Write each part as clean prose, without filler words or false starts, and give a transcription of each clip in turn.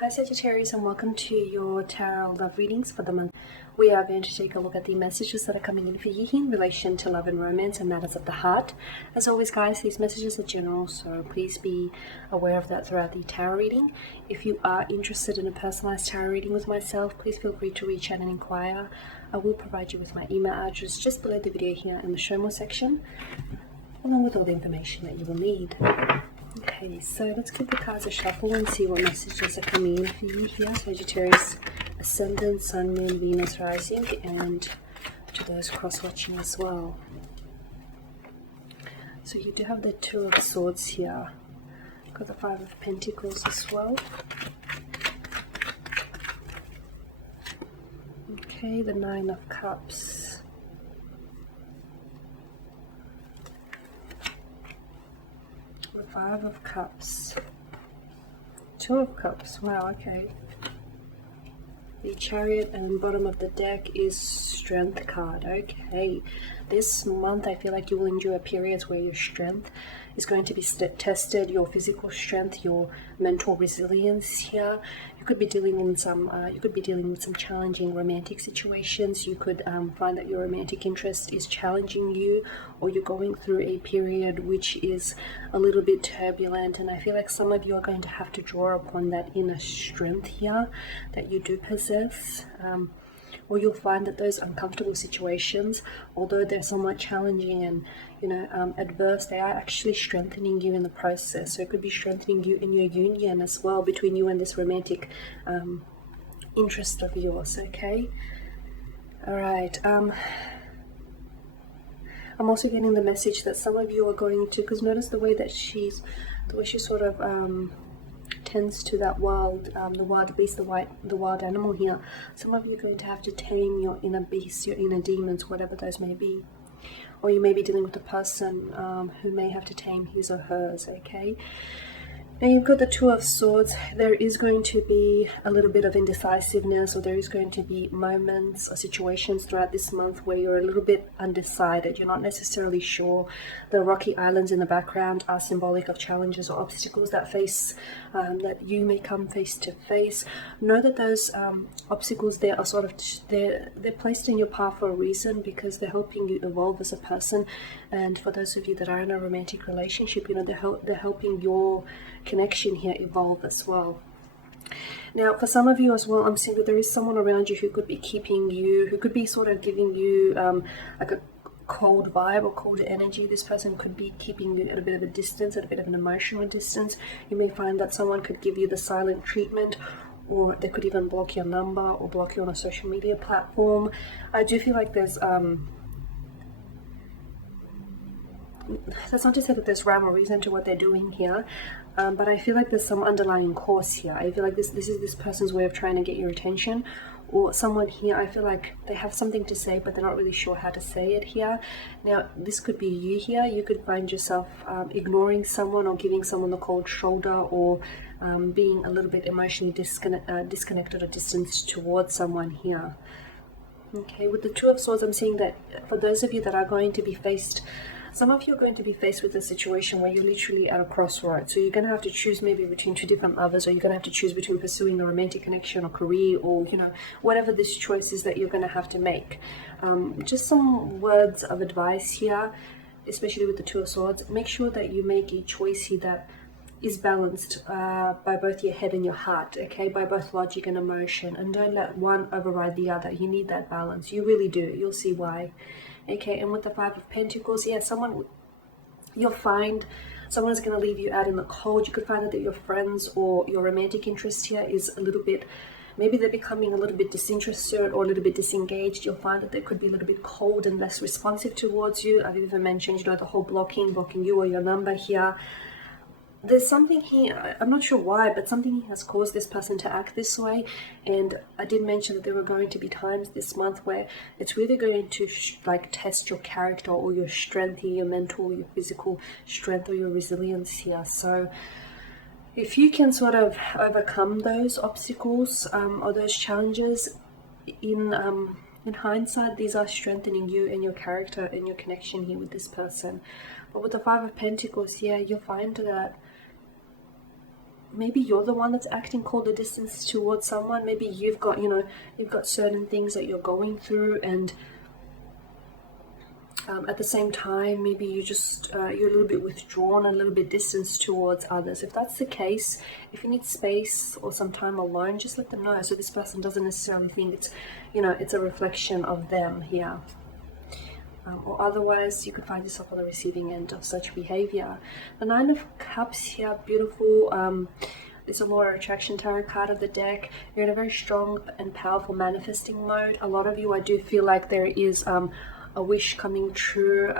Hi Sagittarius, and welcome to your tarot love readings for the month. We are going to take a look at the messages that are coming in for you in relation to love and romance and matters of the heart. As always guys, these messages are general, so please be aware of that throughout the tarot reading. If you are interested in a personalized tarot reading with myself, please feel free to reach out and inquire. I will provide you with my email address just below the video here in the show more section, along with all the information that you will need. Okay, so let's give the cards a shuffle and see what messages are coming in for you here, Sagittarius, Ascendant, Sun, Moon, Venus, Rising, and to those cross-watching as well. So you do have the Two of Swords here, got the Five of Pentacles as well. Okay, the Nine of Cups. Five of Cups, Two of Cups, wow, okay. The Chariot, and bottom of the deck is Strength card. Okay, this month I feel like you will endure periods where your strength is going to be tested, your physical strength, your mental resilience here. You could be dealing in some with some challenging romantic situations. You could find that your romantic interest is challenging you, or you're going through a period which is a little bit turbulent, and I feel like some of you are going to have to draw upon that inner strength here that you do possess. Or you'll find that those uncomfortable situations, although they're somewhat challenging and adverse, they are actually strengthening you in the process. So it could be strengthening you in your union as well, between you and this romantic interest of yours. Okay, all right. I'm also getting the message that some of you are going to, because notice the way she sort of tends to that wild, the wild beast, the wild animal here. Some of you are going to have to tame your inner beasts, your inner demons, whatever those may be. Or you may be dealing with a person who may have to tame his or hers, okay? Now you've got the Two of Swords. There is going to be a little bit of indecisiveness, or there is going to be moments or situations throughout this month where you're a little bit undecided. You're not necessarily sure. The rocky islands in the background are symbolic of challenges or obstacles that that you may come face to face. Know that those obstacles there are they're placed in your path for a reason, because they're helping you evolve as a person. And for those of you that are in a romantic relationship, they're helping your connection here evolve as well. Now for some of you as well, I'm seeing that there is someone around you who could be keeping you, who could be sort of giving you like a cold vibe or cold energy. This person could be keeping you at a bit of a distance, at a bit of an emotional distance. You may find that someone could give you the silent treatment, or they could even block your number or block you on a social media platform. I do feel like there's that's not to say that there's rhyme or reason to what they're doing here, but I feel like there's some underlying cause here. I feel like this is this person's way of trying to get your attention, or someone here, I feel like they have something to say but they're not really sure how to say it here. Now this could be you here. You could find yourself ignoring someone, or giving someone the cold shoulder, or being a little bit emotionally disconnected or distanced towards someone here. Okay, with the Two of Swords, I'm seeing that for those of you that are going to be faced, some of you are going to be faced with a situation where you're literally at a crossroads. So you're going to have to choose maybe between two different lovers, or you're going to have to choose between pursuing a romantic connection or career, or whatever this choice is that you're going to have to make. Just some words of advice here, especially with the Two of Swords. Make sure that you make a choice here that is balanced by both your head and your heart, okay, by both logic and emotion, and don't let one override the other. You need that balance, you really do. You'll see why. Okay, and with the Five of Pentacles, yeah, you'll find someone is going to leave you out in the cold. You could find that your friends or your romantic interest here is a little bit, maybe they're becoming a little bit disinterested or a little bit disengaged. You'll find that they could be a little bit cold and less responsive towards you. I've even mentioned, the whole blocking you or your number here. There's something here, I'm not sure why, but something has caused this person to act this way. And I did mention that there were going to be times this month where it's really going to test your character or your strength here, your mental, your physical strength, or your resilience here. So if you can sort of overcome those obstacles or those challenges, in hindsight, these are strengthening you and your character and your connection here with this person. But with the Five of Pentacles, yeah, you'll find that maybe you're the one that's acting cold or distance towards someone. Maybe you've got, you've got certain things that you're going through, and at the same time, maybe you just you're a little bit withdrawn, a little bit distanced towards others. If that's the case, if you need space or some time alone, just let them know, so this person doesn't necessarily think it's, it's a reflection of them here. Or otherwise, you could find yourself on the receiving end of such behavior. The Nine of Cups here, beautiful. It's a Law of Attraction tarot card of the deck. You're in a very strong and powerful manifesting mode. A lot of you, I do feel like there is a wish coming true.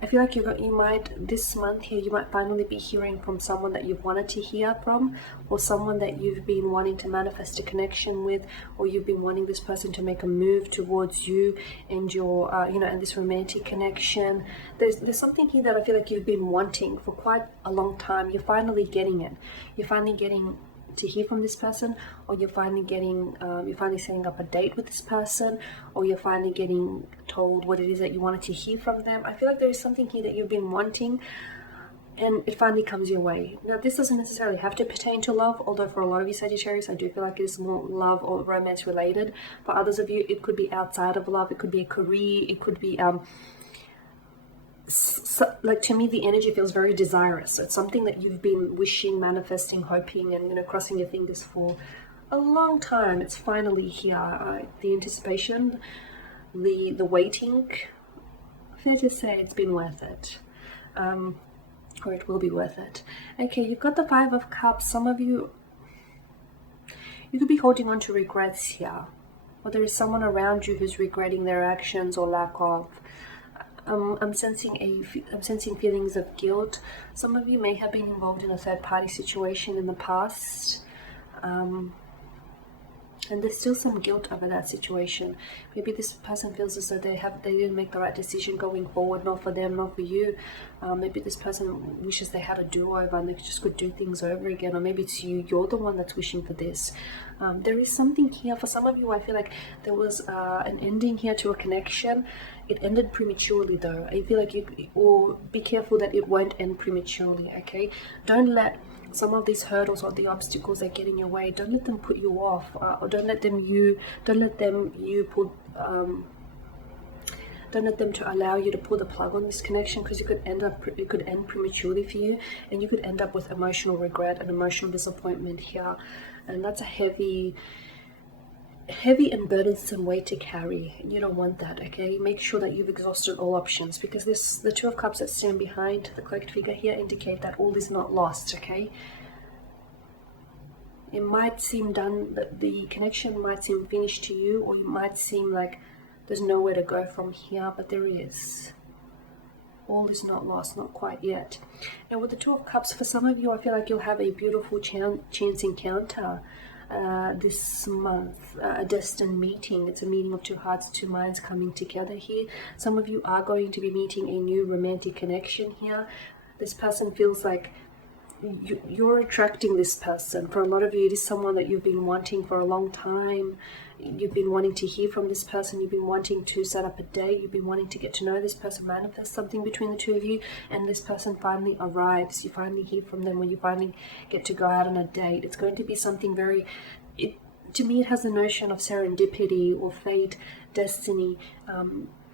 I feel like you might, this month here, you might finally be hearing from someone that you've wanted to hear from, or someone that you've been wanting to manifest a connection with, or you've been wanting this person to make a move towards you and your, and this romantic connection. There's something here that I feel like you've been wanting for quite a long time. You're finally getting it. You're finally getting to hear from this person, or you're finally setting up a date with this person, or you're finally getting told what it is that you wanted to hear from them. I feel like there is something here that you've been wanting, and it finally comes your way. Now, this doesn't necessarily have to pertain to love, although for a lot of you Sagittarius, I do feel like it is more love or romance related. For others of you, it could be outside of love. It could be a career. It could be like, to me, the energy feels very desirous. It's something that you've been wishing, manifesting, hoping, and crossing your fingers for a long time. It's finally here. The anticipation, the waiting. Fair to say, it's been worth it, or it will be worth it. Okay, you've got the Five of Cups. Some of you could be holding on to regrets here, or there is someone around you who's regretting their actions or lack of. I'm sensing feelings of guilt. Some of you may have been involved in a third-party situation in the past, and there's still some guilt over that situation. Maybe this person feels as though they didn't make the right decision going forward, not for them, not for you. Maybe this person wishes they had a do-over and they just could do things over again, or maybe it's you're the one that's wishing for this. There is something here. For some of you, I feel like there was an ending here to a connection. It ended prematurely though. I feel like or be careful that it won't end prematurely, okay? Don't let some of these hurdles or the obstacles that get in your way, don't let them put you off, or don't let them to allow you to pull the plug on this connection, because it could end prematurely for you, and you could end up with emotional regret and emotional disappointment here, and that's a heavy and burdensome weight to carry. You don't want that, okay? Make sure that you've exhausted all options, because the Two of Cups that stand behind the cloaked figure here indicate that all is not lost, okay? It might seem done, that the connection might seem finished to you, or it might seem like there's nowhere to go from here, but there is. All is not lost, not quite yet. Now with the Two of Cups, for some of you, I feel like you'll have a beautiful chance encounter this month, a destined meeting. It's a meeting of two hearts, two minds coming together here. Some of you are going to be meeting a new romantic connection here. This person feels like you're attracting this person. For a lot of you, it is someone that you've been wanting for a long time. You've been wanting to hear from this person. You've been wanting to set up a date. You've been wanting to get to know this person, manifest something between the two of you, and this person finally arrives. You finally hear from them when you finally get to go out on a date. It's going to be something very, to me, it has the notion of serendipity or fate, destiny,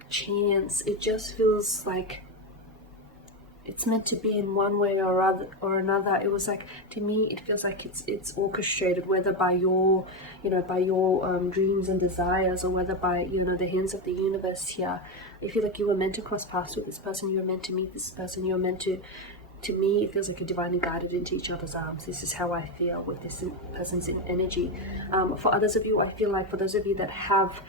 chance. It just feels like it's meant to be in one way or another. It was like, to me, it feels like it's orchestrated, whether by your dreams and desires, or whether by the hands of the universe here. I feel like you were meant to cross paths with this person. You were meant to meet this person. You were meant to me, it feels like you're divinely guided into each other's arms. This is how I feel with this person's energy. For others of you, I feel like for those of you that have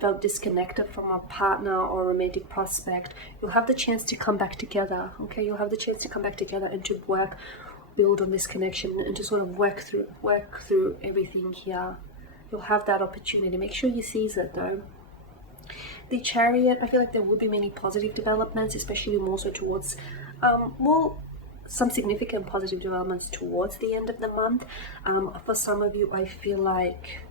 felt disconnected from a partner or a romantic prospect, you'll have the chance to come back together, okay? You'll have the chance to come back together and to build on this connection, and to sort of work through everything here. You'll have that opportunity. Make sure you seize it though. The Chariot, I feel like there will be many positive developments, especially more so towards, some significant positive developments towards the end of the month. For some of you, I feel like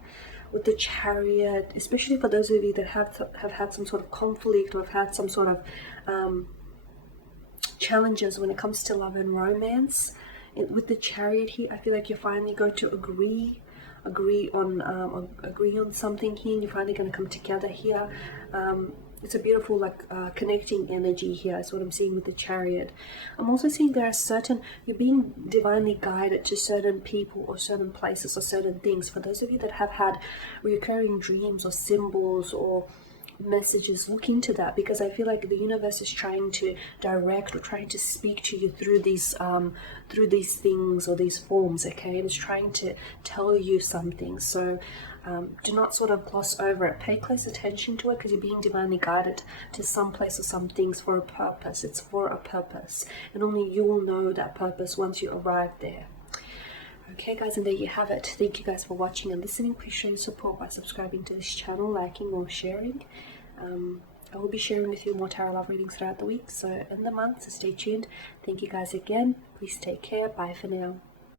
with the Chariot, especially for those of you that have had some sort of conflict, or have had some sort of challenges when it comes to love and romance, with the Chariot here, I feel like you're finally going to agree on something here, and you're finally going to come together here. It's a beautiful connecting energy here is what I'm seeing with the Chariot. I'm also seeing there are you're being divinely guided to certain people or certain places or certain things. For those of you that have had recurring dreams or symbols or messages, look into that, because I feel like the universe is trying to direct or trying to speak to you through these things or these forms. Okay, it is trying to tell you something. So do not sort of gloss over it. Pay close attention to it, because you're being divinely guided to some place or some things for a purpose. It's for a purpose, and only you will know that purpose once you arrive there. Okay guys, and there you have it. Thank you guys for watching and listening. Please show your support by subscribing to this channel, liking or sharing. I will be sharing with you more tarot love readings throughout the week, so in the month, so stay tuned. Thank you guys again. Please take care. Bye for now.